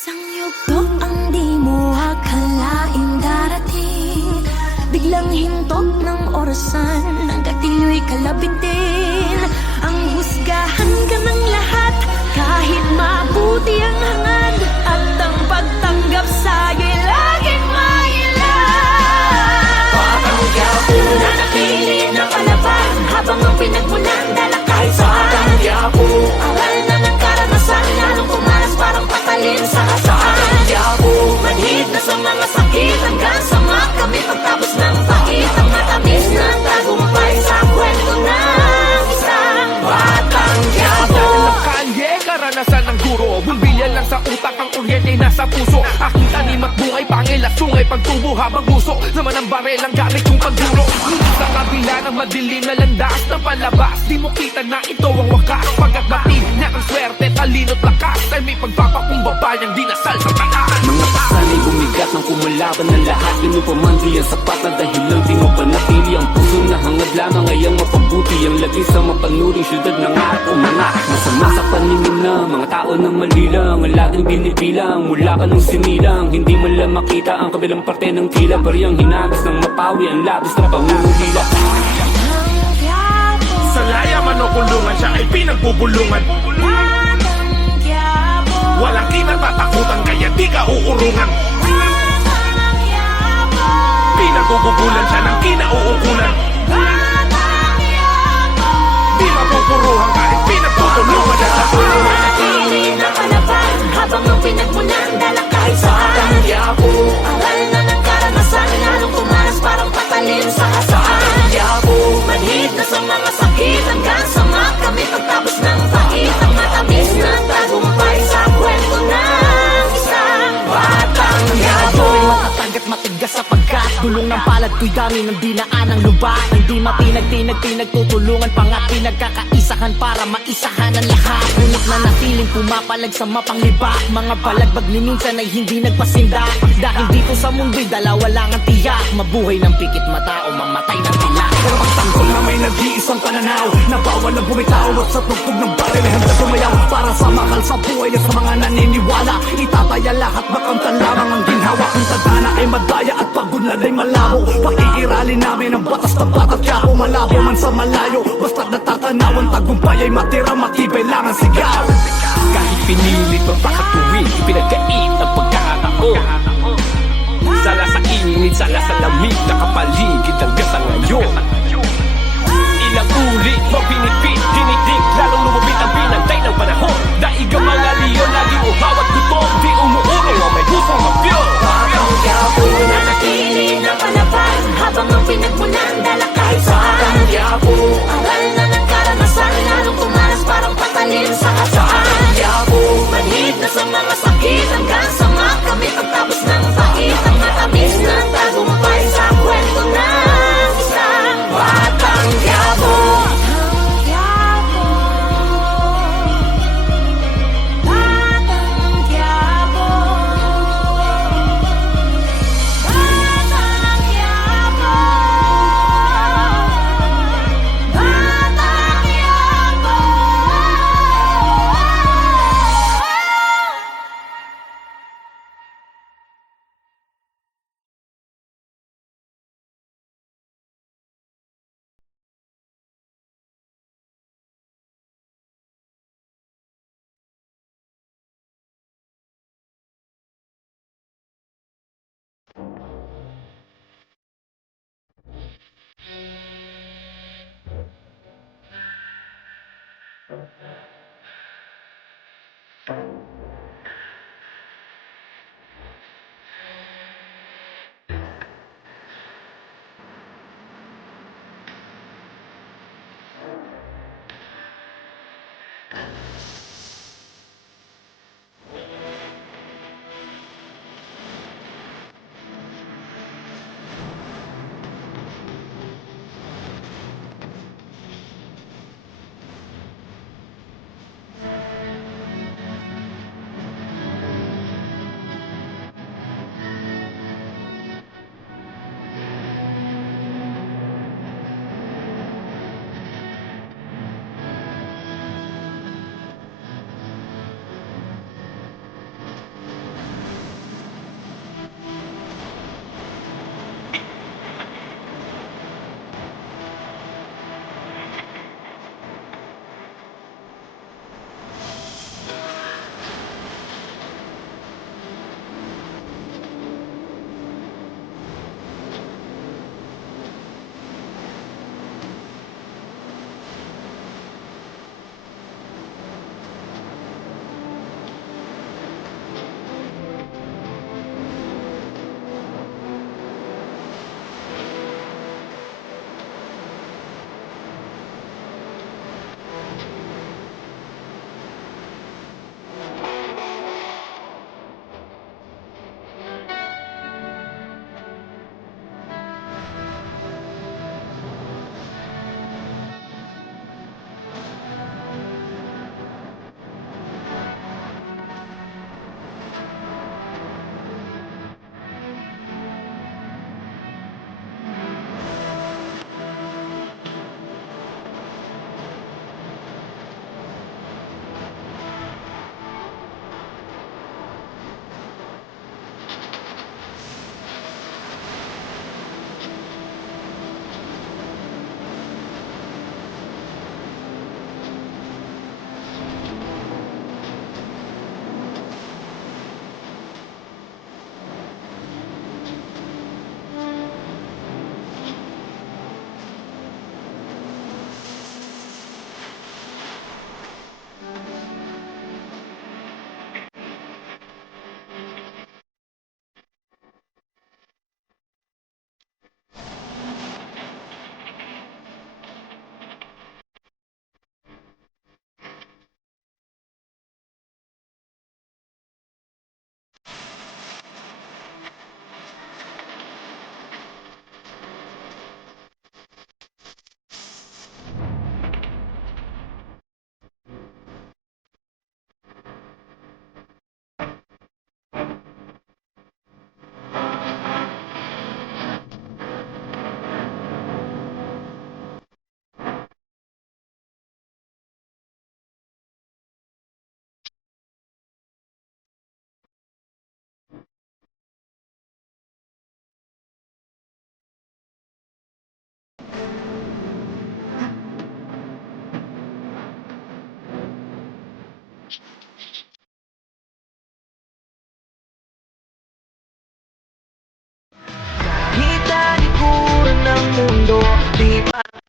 Isang yugto ang di mo akalaing darating, biglang hintok ng orasan, hanggat iyo'y kalapit din. Ang husgahan ka ng lahat, kahit mabuti ang hangad, at ang pagtanggap sa'yo'y laging mahirap. Patanggap ko na napili na palaban, habang ang pinagmulan dala kahit saan. Patanggap ko aral na ng karanasan, lalong pumalas parang patalin sa kasaan. Patanggap ko manhid na sa mga sakit, hanggang sa makamit pagtapos ng pait, ang matamis na tagumpay sa kwento ng isang patanggap ko. Kalye, karanasan ng guro, bumbilyan lang sa utak, ang kuryente nasa puso. Aking tanim at bungay, pangil at sungay, pagtubo habang guso, naman ang barel ang gamit kong pagduro. Ngunit sa kabila ng madilim na landas ng palabas, di mo kita na ito ang wakas. Pagkat batid na ang swerte, talino't lakas, ay may pagpapakumbaba niyang dinasal sa taas. Mga pasanay bumigat ng kumalaban ng lahat, ganun pa man di ang sapat na dahilan, di mapanatili ang puso na hangad lamang ay ang mapabuti. Ang lagi sa mapanuring syudad na nga at umangat. Masama sa paningin na mga tao na malilang, ang laging binibilang mula ka nung sinilang. Hindi man lang makita ang kabilang parte ng tila, bariyang hinagas ng mapawi ang labis ng pangungulila. Sa laya man o kulungan, siya ay pinagbubulungan. Walang kinatatakutan, kaya di ka uurungan. Pinagugugulan siya ng kinauukulan. Di mapupuruhan kahit pinagtutulungan siya sa ulo. Manatili na palaban, habang ang pinagmulan dala kahit saan. Patanggap ko aral na ng karanasan, lalong pumalas parang patalin sa kasaan. Patanggap ko manhid na sa mga sakit, hanggang sa makamit pagtapos ng pait, ang matamis na tagumpay sa kwento ng isang patanggap ko. Matatag at matigas sapagkat dulong ng palad ko'y dami ng dinaan ng luba. Hindi matinag-tinag, tutulungan pa nga pinagkakaisahan para maisahan ang lahat. Ngunit nanatiling pumapalag sa mapanglibak, mga balagbag ni minsan ay hindi nagpasindak. Dahil dito sa mundo'y dalawa lang ang tiyak, mabuhay ng pikit mata o mamatay ng tilak. Pero pagtanggol na may nag-iisang pananaw, na bawal na bumitaw at sa tugtog ng baril ay handa sumayaw. Para sa makal sa buhay at sa mga naniniwala, itataya lahat bakamtan lamang ang ginhawa. Kung tadhana ay madaya at pagunlad ay malabo, pakiiralin namin ang batas na batat kaya malabo man sa malayo. Basta't natatanaw ang tagumpay ay matira, matibay lang ang sigaw. Kahit pinilit magpakatuwid, ipinagkait ang pagkakataon. Sala sa init, sala sa lamig, nakapaligid hanggang sa ngayon. Ilang ulit mo pinipit, dinidig, lalong lumubit ang pinantay ng panahon. Daig ang mga leon, laging uhaw at gutom, di umuurong o may pusong mapyo. Patanggap ko na natili na palaban, habang ang pinagmulan dala kahit saan. Patanggap ko aral na ng karanasan, lalong pumalas parang patalin sa kasaan. Patanggap ko manhid na sa mga sakit, hanggang sa makamit pagtapos ng pait, ang matamis na tagumpay sa kwento ng isang patanggap ko. di ba